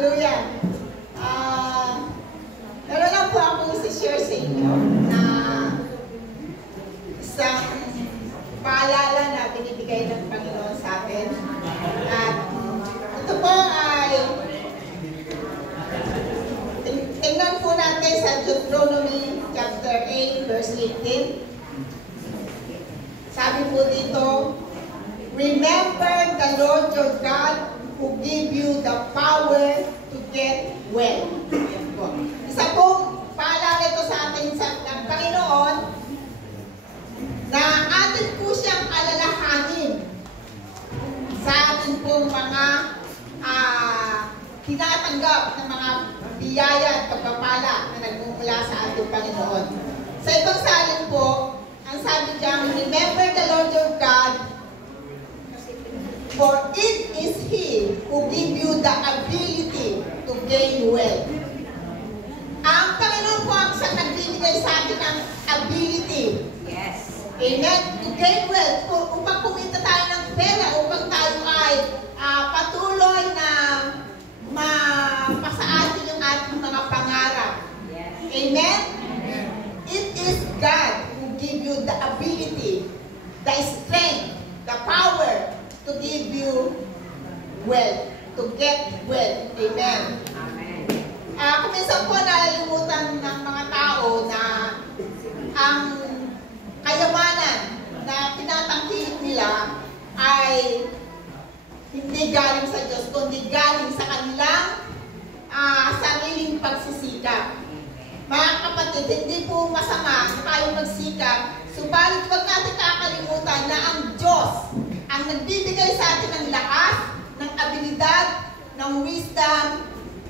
Hallelujah. Meron lang po akong share sa inyo na isang paalala na binibigay ng Panginoon sa atin. At ito po ay tingnan po natin sa Deuteronomy chapter 8 verse 18. Sabi po dito, remember the Lord your God who give you the power to get well. Isa pong paalala ito sa atin ng Panginoon na atin po siyang alalahanin sa atin pong mga tinatanggap ng mga biyaya at pagpapala na nagmumula sa ating Panginoon. Sa ibang salin po, ang sabi diyan, remember the Lord your God, for it is He who give you the ability to gain wealth. Ang Panginoon po ang siyang nagbibigay sa atin ng ability. Yes. Amen? To gain wealth. Upang kumita tayo ng pera, upang tayo ay patuloy na mapasaatin yung ating mga pangarap. Yes. Amen? Amen? It is God who give you the ability, the strength, the power to give you wealth, to get wealth. Amen. Amen. Kung minsan po nalilimutan ng mga tao na ang kayamanan na tinatangkilik nila ay hindi galing sa Diyos, kundi galing sa kanilang sariling pagsisikap. Mga kapatid, hindi po masama na tayo magsikap, subalit huwag natin kakalimutan na ang Diyos ang nagbibigay sa atin ng lakas, ng abilidad, ng wisdom,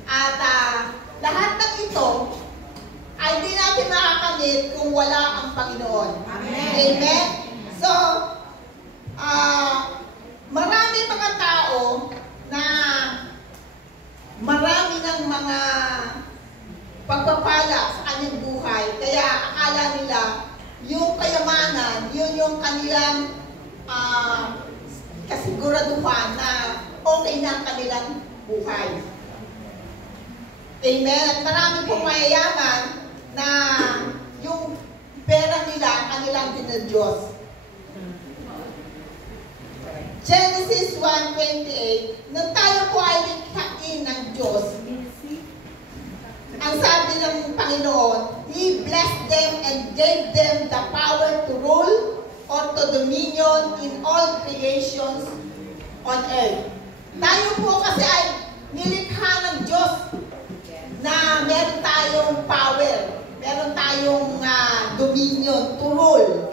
at lahat ng ito ay di natin makakamit kung wala ang Panginoon. Amen. Amen? So, marami mga tao na marami ng mga pagpapala sa kanyang buhay, kaya akala nila yung kayamanan, yun yung kanilang kasiguraduhan na okay na ang kanilang buhay. Amen? At marami pong mayayaman na yung pera nila, kanilang dinadiyos. Genesis 1:28, nung tayo po ay likhain ng Diyos, ang sabi ng Panginoon, He blessed them and gave them the power to rule or to dominion in all creations on earth. Tayo po kasi ay nilikha ng Diyos na meron tayong power, meron tayong dominion to rule.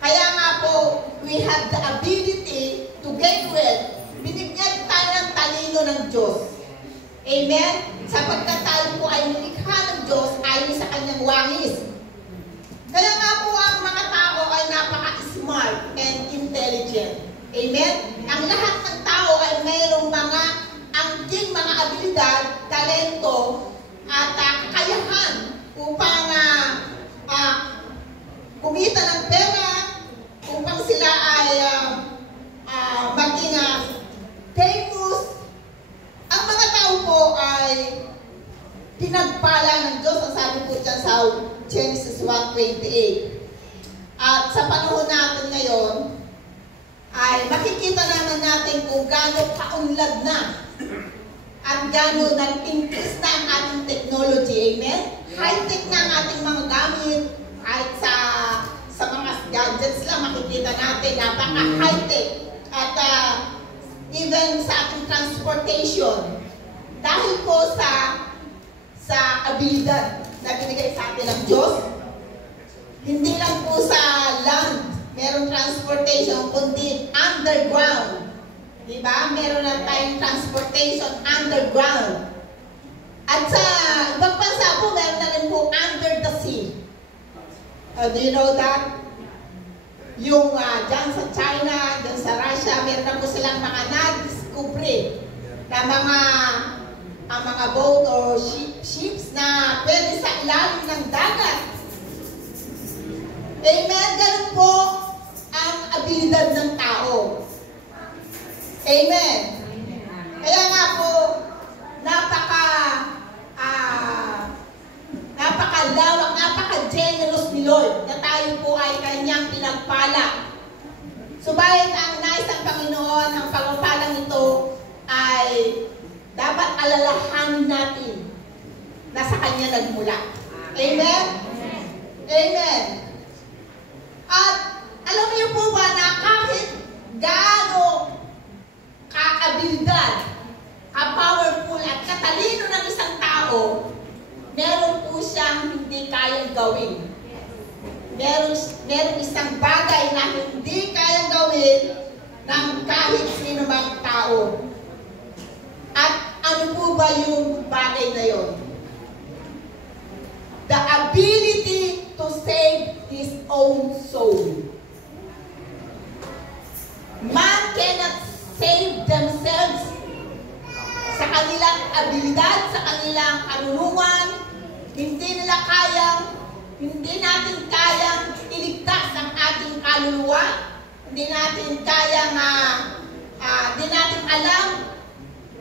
Kaya nga po, we have the ability to gain wealth. Binigyan tayo ng talino ng Diyos. Amen? Sapagkat tayo po ay nilikha ng Diyos ayon sa kanyang wangis. Kaya nga po ang mga tao ay napaka-smart and intelligent. Amen? Ang lahat ng tao ay mayroong mga angking mga abilidad, talento, at kakayahan upang kumita ng pera, upang sila ay maging famous. Ang mga tao po ay pinagpala ng Diyos, ang sabi po dyan sa Genesis 1:28. At sa panahon natin ngayon, ay makikita naman natin kung gaano kaunlad na at gaano nag-increase na ang ating technology. Amen? High-tech na ang ating mga gamit. Kahit sa mga gadgets lang makikita natin, napaka-high-tech. At even sa ating transportation, dahil po sa abilidad na binigay sa atin ng Diyos, hindi lang po sa land merong transportation, kundi underground. Diba? Meron na tayong transportation underground. At sa ibang bansa po, meron na rin po under the sea. Do you know that? Yung dyan sa China, dyan sa Russia, meron na po silang mga na-discovery na mga boat or ships na pwede sa ilalim ng dagat. Amen? Ganun po ang abilidad ng tao. Amen? Kaya nga po, pagpapala. Subalit ang nais ng Panginoon, ang pagpapalang ito ay dapat alalahanin natin na sa Kanya nagmula. Amen? Amen. At alam niyo po ba na kahit gaano kaabilidad, ka-powerful at katalino ng isang tao, meron po siyang hindi kayang gawin. Meron isang bagay na hindi kayang gawin ng kahit sino mang tao. At ano po ba yung bagay na yon? The ability to save his own soul. Man cannot save themselves sa kanilang abilidad, sa kanilang karunungan. Hindi natin kayang iligtas ang ating kaluluwa. Hindi natin kayang, hindi natin alam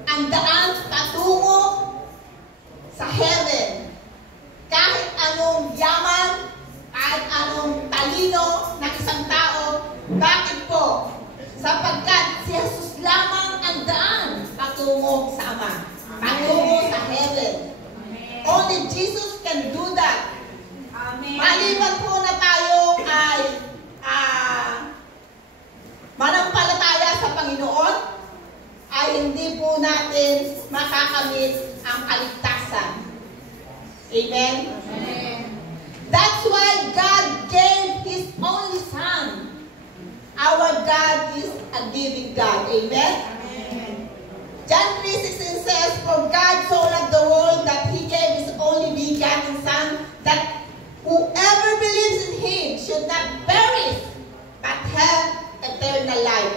ang daan patungo sa heaven. Kahit anong yaman, kahit anong talino ng isang tao. Bakit po? Sapagkat si Jesus lamang ang daan patungo sa Ama, patungo sa heaven. Only Jesus can do that. Maliban po na tayo ay manampalataya sa Panginoon, ay hindi po natin makakamit ang kaligtasan. Amen? Amen. That's why God gave His only Son. Our God is a giving God. Amen? Amen. John 3:16 says, "For God so loved the world that He gave His only begotten Son, that whoever believes in Him should not perish, but have eternal life."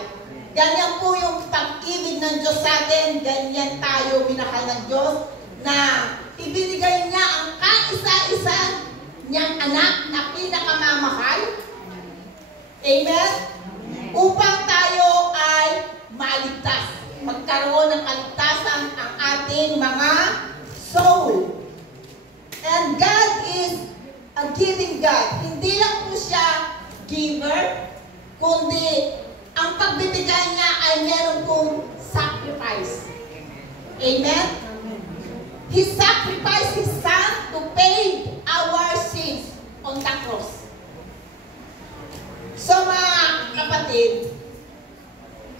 Ganyan po yung pag-ibig ng Diyos sa atin. Ganyan tayo minahal ng Diyos na ibinigay niya ang kaisa-isa niyang anak na pinakamamahal. Amen? Upang tayo ay maligtas. Magkaroon ng kaligtasan ang ating mga soul. And God is a giving God. Hindi lang po siya giver, kundi ang pagbibigay niya ay meron pong sacrifice. Amen? He sacrificed His Son to pay our sins on the cross. So mga kapatid,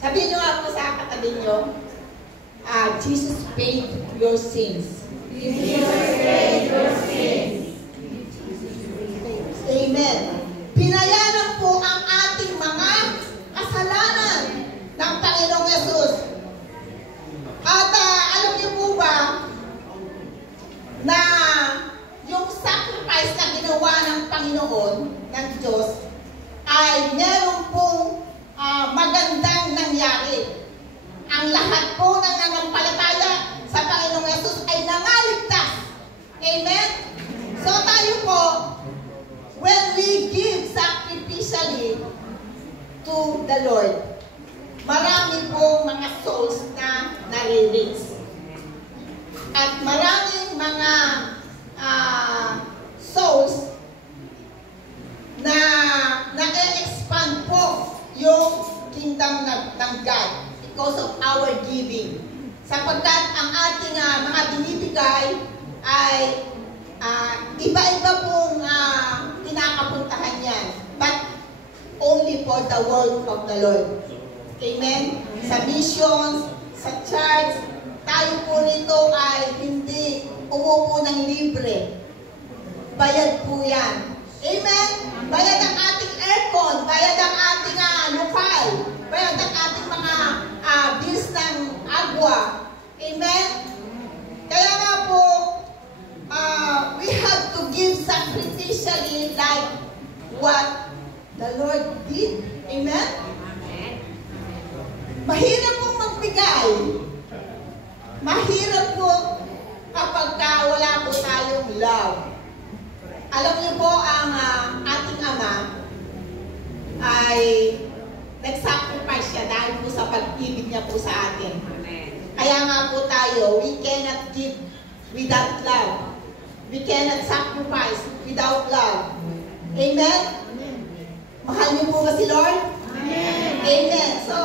sabihin nyo nga po sa katabi nyo, Jesus paid your sins. Jesus paid your sins. Amen. Binayaran po ang ating mga kasalanan ng Panginoong Yesus. At alam niyo po ba na yung sacrifice na ginawa ng Panginoon, ng Diyos, ay meron pong magandang nangyari. Ang lahat po ng nanampalataya sa Panginoong Yesus ay nangaligtas. Amen? So tayo po, when we give sacrificially to the Lord, marami pong mga souls na nare-reach. At maraming mga souls na na-expand po yung kingdom ng God because of our giving. Sapagkat ang ating mga binibigay ay iba-iba pong kinakapuntahan yan. But only for the work of the Lord. Amen? Sa missions, sa church, tayo po nito ay hindi umupo ng libre. Bayad po yan. Amen? Bayad ang ating aircon, bayad ang ating lokal, bayad ang ating mga bills ng agwa. Amen? Kaya nga po, we have to give sacrificially like what the Lord did. Amen? Mahirap pong magbigay. Mahirap po kapag wala po tayong love. Alam niyo po, ang ating Ama ay nag-sacrifice siya dahil po sa pag-ibig niya po sa atin. Kaya nga po tayo, we cannot give without love. We cannot sacrifice without love. Amen? Mahal niyo po ba si Lord? Amen. Amen. So,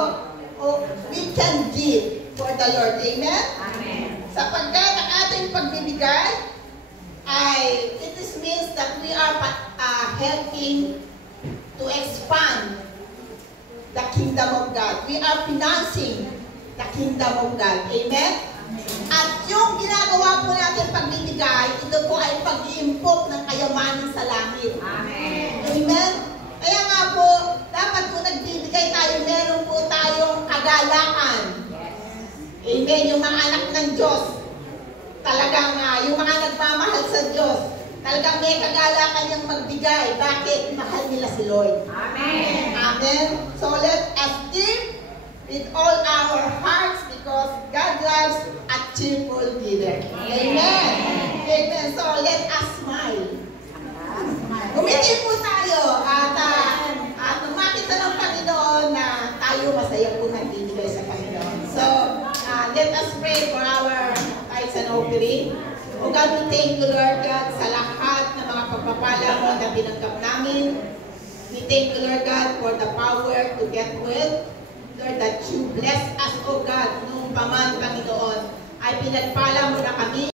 we can give for the Lord. Amen? Amen. Sapagkat ang ating pagbibigay it means that we are helping to expand the kingdom of God. We are financing the kingdom of God. Amen? At yung ginagawa po natin pagbibigay, ito po ay pag-iimpok ng kayamanan sa langit. Amen. Amen? Kaya nga po, dapat po nagbibigay tayo, meron po tayong kagalakan. Amen? Yung mga anak ng Diyos, talagang yung mga nagmamahal sa Diyos, talagang may kagalakan yung magbigay. Bakit? Mahal nila si Lord. Amen. Amen? So let us give with all our hearts because God loves a cheerful giver. Amen. Amen. So let us smile. Umiti po tayo at umakita ng Panginoon na tayo masaya po nagbibigay sa Panginoon. So let us pray for our tithes and offering. O God, we thank you, Lord God, sa lahat ng mga pagpapala mo na binanggap namin. We thank you, Lord God, for the power to get wealth. Lord, that you bless us, O God, nung paman, Panginoon, ay pinagpala mo na kami.